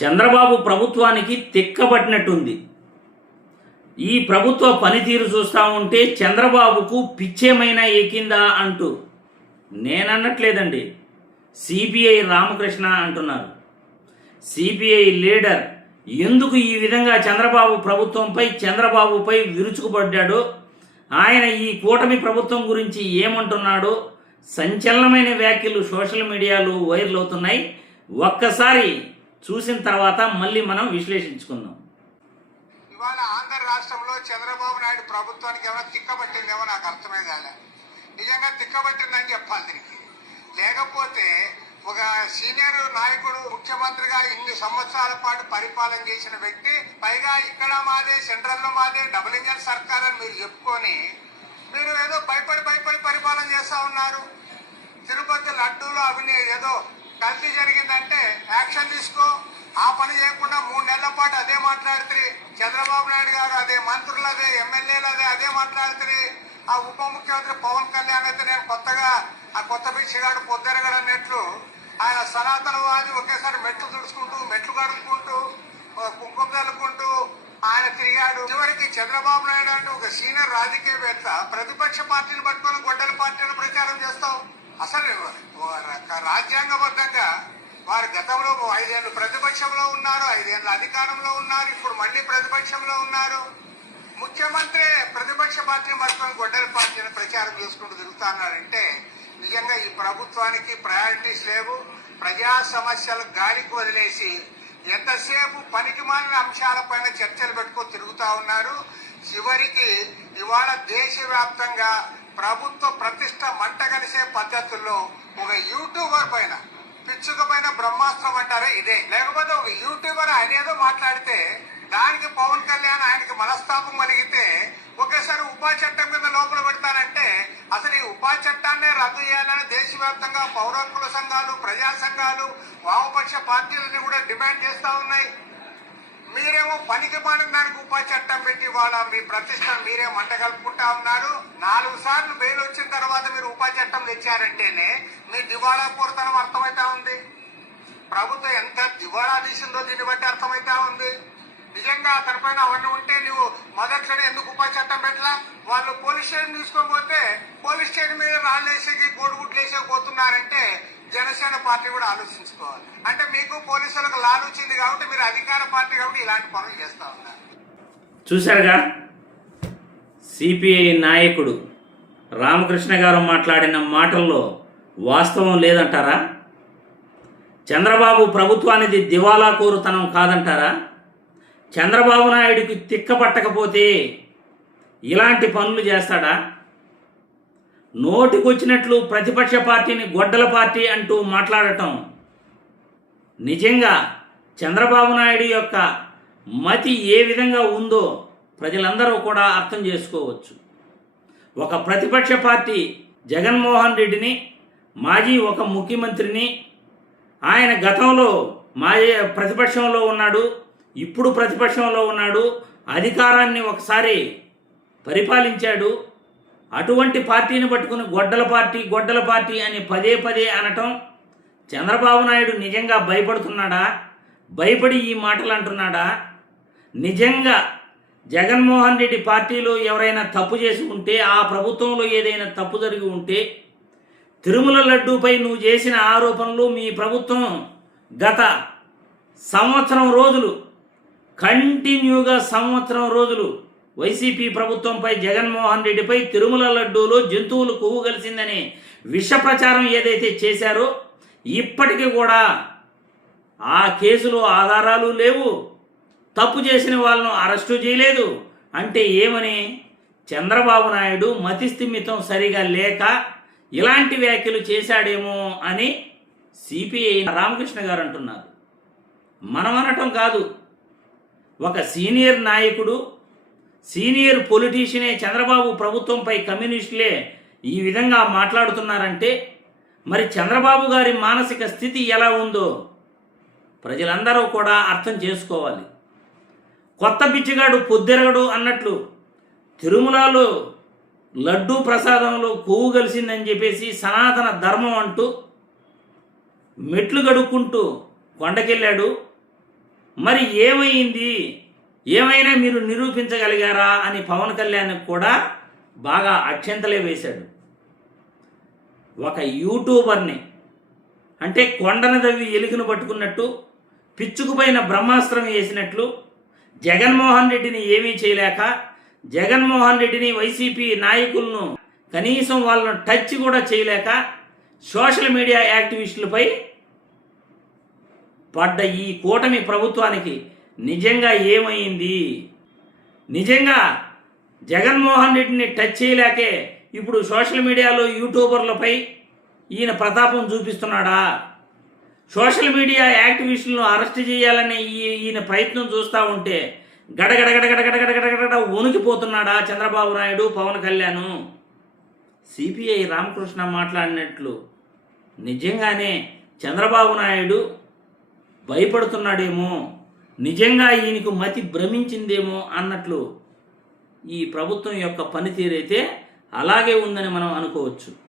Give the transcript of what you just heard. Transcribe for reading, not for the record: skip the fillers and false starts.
చంద్రబాబు ప్రభుత్వానికి తిక్కబట్టినట్టుంది. ఈ ప్రభుత్వ పనితీరు చూస్తూ ఉంటే చంద్రబాబుకు పిచ్చేమైనా ఎక్కిందా అంటూ నేనన్నట్లేదండి, సిపిఐ రామకృష్ణ అంటున్నారు. సిపిఐ లీడర్ ఎందుకు ఈ విధంగా చంద్రబాబుపై విరుచుకుపడ్డాడో, ఆయన ఈ కూటమి ప్రభుత్వం గురించి ఏమంటున్నాడో సంచలనమైన వ్యాఖ్యలు సోషల్ మీడియాలో వైరల్ అవుతున్నాయి. ఒక్కసారి చూసిన తర్వాత మళ్ళీ మనం విశ్లేషించుకుందాం. ఇవాళ ఆంధ్ర రాష్ట్రంలో చంద్రబాబు నాయుడు ప్రభుత్వానికి ఏమైనా తిక్కబట్టిందేమో నాకు అర్థమే కాలే. నిజంగా తిక్కబట్టిందని చెప్పాలి దీనికి. లేకపోతే ఒక సీనియర్ నాయకుడు ముఖ్యమంత్రిగా ఇన్ని సంవత్సరాల పాటు పరిపాలన చేసిన వ్యక్తి, పైగా ఇక్కడ మాదే, సెంట్రల్లో మాదే, డబుల్ ఇంజన్ సర్కార్ అని మీరు చెప్పుకొని మీరు ఏదో భయపడి పరిపాలన చేస్తా ఉన్నారు. తిరుపతి లడ్డూలో అవినీతి ఏదో కల్తీ జరిగిందంటే యాక్షన్ తీసుకో, ఆ పని చేయకుండా 3 నెలల పాటు అదే మాట్లాడుతుంది చంద్రబాబు నాయుడు గారు, అదే మంత్రులు, అదే ఎమ్మెల్యేలు, అదే మాట్లాడుతుంది. ఆ ఉప ముఖ్యమంత్రి పవన్ కళ్యాణ్ అయితే నేను కొత్తగా ఆ కొత్త పిచ్చిగాడు పొద్దెరగడు అన్నట్లు ఆయన సనాతనవాది ఒకేసారి మెట్లు తుడుచుకుంటూ, మెట్లు కడుక్కుంటూ, కుంకుమ చల్లుకుంటూ ఆయన తిరిగాడు. చివరికి చంద్రబాబు నాయుడు అంటే ఒక సీనియర్ రాజకీయవేత్త ప్రతిపక్ష పార్టీని పట్టుకొని గొడ్డల పార్టీలను ప్రచారం చేస్తావు. అసలు రాజ్యాంగబద్ధంగా వారు గతంలో 5 ఏళ్ళు ప్రతిపక్షంలో ఉన్నారు, 5 ఏళ్ళు అధికారంలో ఉన్నారు, ఇప్పుడు మళ్ళీ ప్రతిపక్షంలో ఉన్నారు. ముఖ్యమంత్రి ప్రతిపక్ష పార్టీని పట్టుకొని గొడ్డల పార్టీని ప్రచారం చేసుకుంటూ తిరుగుతున్నారంటే నిజంగా ఈ ప్రభుత్వానికి ప్రయారిటీస్ లేవు. ప్రజా సమస్యలు గాలికి వదిలేసి ఎంతసేపు పనికి మాలిన అంశాలపైన చర్చలు పెట్టుకొని తిరుగుతూ ఉన్నారు. చివరికి ఇవాళ దేశవ్యాప్తంగా ప్రభుత్వ ప్రతిష్ట మంట కలిసే పద్ధతుల్లో ఒక యూట్యూబర్ పైన, పిచ్చుక పైన బ్రహ్మాస్త్రం అంటారే ఇదే. లేకపోతే ఒక యూట్యూబర్ ఆయన ఏదో మాట్లాడితే దానికి పవన్ కళ్యాణ్ ఆయనకి మనస్తాపం కలిగితే ఒకేసారి ఉపా చట్టం కింద లోపల పెడతానంటే అసలు ఈ ఉపా చట్టాన్నే రద్దు చేయాలని దేశవ్యాప్తంగా పౌర హక్కుల సంఘాలు, ప్రజా సంఘాలు, వామపక్ష పార్టీలని కూడా డిమాండ్ చేస్తా ఉన్నాయి. మీరేమో పనికి మాలిన దానికి ఉపా చట్టం పెట్టి వాళ్ళ మీ ప్రతిష్ట మీరే మంట కలుపుకుంటా ఉన్నారు. 4 సార్లు బెయిల్ వచ్చిన తర్వాత మీరు ఉపా చట్టం తెచ్చారంటేనే మీ దివాళా కోరుతనం అర్థమైతా ఉంది. ప్రభుత్వం ఎంత దివాళా తీసిందో దీన్ని బట్టి అర్థమైతా ఉంది. నిజంగా అతని పైన అవన్నీ ఉంటే నువ్వు మొదట్లోనే ఎందుకు ఉపా చట్టం పెట్టలా? వాళ్ళు పోలీస్ స్టేషన్ తీసుకోకపోతే పోలీస్ స్టేషన్ మీద రాళ్ళేసేకి, కోడిగుడ్లు వేసేకపోతున్నారంటే జనసేన పార్టీ కూడా ఆలోచించుకోవాలి. అంటే మీకు పోలీసులకు లాలూచింది కాబట్టి మీరు అధికార పార్టీ కాబట్టి ఇలాంటి పనులు చేస్తా ఉన్నారు. చూశారుగా, సిపిఐ నాయకుడు రామకృష్ణ గారు మాట్లాడిన మాటల్లో వాస్తవం లేదంటారా? చంద్రబాబు ప్రభుత్వానికి దివాలా కోరుతనం కాదంటారా? చంద్రబాబు నాయుడికి తిక్క పట్టకపోతే ఇలాంటి పనులు చేస్తాడా? నోటికొచ్చినట్లు ప్రతిపక్ష పార్టీని గొడ్డల పార్టీ అంటూ మాట్లాడటం నిజంగా చంద్రబాబు నాయుడు యొక్క మతి ఏ విధంగా ఉందో ప్రజలందరూ కూడా అర్థం చేసుకోవచ్చు. ఒక ప్రతిపక్ష పార్టీ జగన్మోహన్ రెడ్డిని, మాజీ ఒక ముఖ్యమంత్రిని, ఆయన గతంలో మాజీ ప్రతిపక్షంలో ఉన్నాడు, ఇప్పుడు ప్రతిపక్షంలో ఉన్నాడు, అధికారాన్ని ఒకసారి పరిపాలించాడు. అటువంటి పార్టీని పట్టుకుని గొడ్డల పార్టీ అని పదే అనటం చంద్రబాబు నాయుడు నిజంగా భయపడుతున్నాడా? భయపడి ఈ మాటలు అంటున్నాడా? నిజంగా జగన్మోహన్ రెడ్డి పార్టీలో ఎవరైనా తప్పు చేసి ఉంటే, ఆ ప్రభుత్వంలో ఏదైనా తప్పు జరిగి ఉంటే, తిరుమల లడ్డూపై నువ్వు చేసిన ఆరోపణలు మీ ప్రభుత్వం గత సంవత్సరం రోజులు కంటిన్యూగా వైసీపీ ప్రభుత్వంపై, జగన్మోహన్ రెడ్డిపై తిరుమల లడ్డూలో జంతువులు కొవ్వు కలిసిందనే విష ప్రచారం ఏదైతే చేశారో ఇప్పటికీ కూడా ఆ కేసులో ఆధారాలు లేవు, తప్పు చేసిన వాళ్ళను అరెస్టు చేయలేదు. అంటే ఏమని? చంద్రబాబు నాయుడు మతిస్థిమితం సరిగా లేక ఇలాంటి వ్యాఖ్యలు చేశాడేమో అని సిపిఐ రామకృష్ణ గారు అంటున్నారు. మనం అనటం కాదు, ఒక సీనియర్ నాయకుడు, సీనియర్ పొలిటీషియనే చంద్రబాబు ప్రభుత్వంపై కమ్యూనిస్టులే ఈ విధంగా మాట్లాడుతున్నారంటే మరి చంద్రబాబు గారి మానసిక స్థితి ఎలా ఉందో ప్రజలందరూ కూడా అర్థం చేసుకోవాలి. కొత్త పిచ్చిగాడు పొద్దెరగడు అన్నట్లు తిరుమలలో లడ్డూ ప్రసాదంలో కొవ్వు కలిసిందని చెప్పేసి సనాతన ధర్మం అంటూ మెట్లు గడుక్కుంటూ కొండకెళ్ళాడు. మరి ఏమైంది, ఏమైనా మీరు నిరూపించగలిగారా అని పవన్ కళ్యాణ్ కూడా బాగా అక్షంతలే వేశాడు. ఒక యూట్యూబర్ని, అంటే కొండను దవ్వి ఎలుకను పట్టుకున్నట్టు, పిచ్చుకుపైన బ్రహ్మాస్త్రం వేసినట్లు, జగన్మోహన్ రెడ్డిని ఏమీ చేయలేక, జగన్మోహన్ రెడ్డిని వైసీపీ నాయకులను కనీసం వాళ్ళను టచ్ కూడా చేయలేక సోషల్ మీడియా యాక్టివిస్టులపై పడ్డ ఈ కూటమి ప్రభుత్వానికి నిజంగా ఏమైంది? నిజంగా జగన్మోహన్ రెడ్డిని టచ్ చేయలేకే ఇప్పుడు సోషల్ మీడియాలో యూట్యూబర్లపై ఈయన ప్రతాపం చూపిస్తున్నాడా? సోషల్ మీడియా యాక్టివిస్టులను అరెస్ట్ చేయాలనే ఈయన ప్రయత్నం చూస్తూ ఉంటే గడగడగడగడగడగడగడ వణికిపోతున్నాడా చంద్రబాబు నాయుడు, పవన్ కళ్యాణ్? సిపిఐ రామకృష్ణ మాట్లాడినట్లు నిజంగానే చంద్రబాబు నాయుడు భయపడుతున్నాడేమో, నిజంగా ఈయనకు మతి భ్రమించిందేమో అన్నట్లు ఈ ప్రభుత్వం యొక్క పనితీరైతే అలాగే ఉందని మనం అనుకోవచ్చు.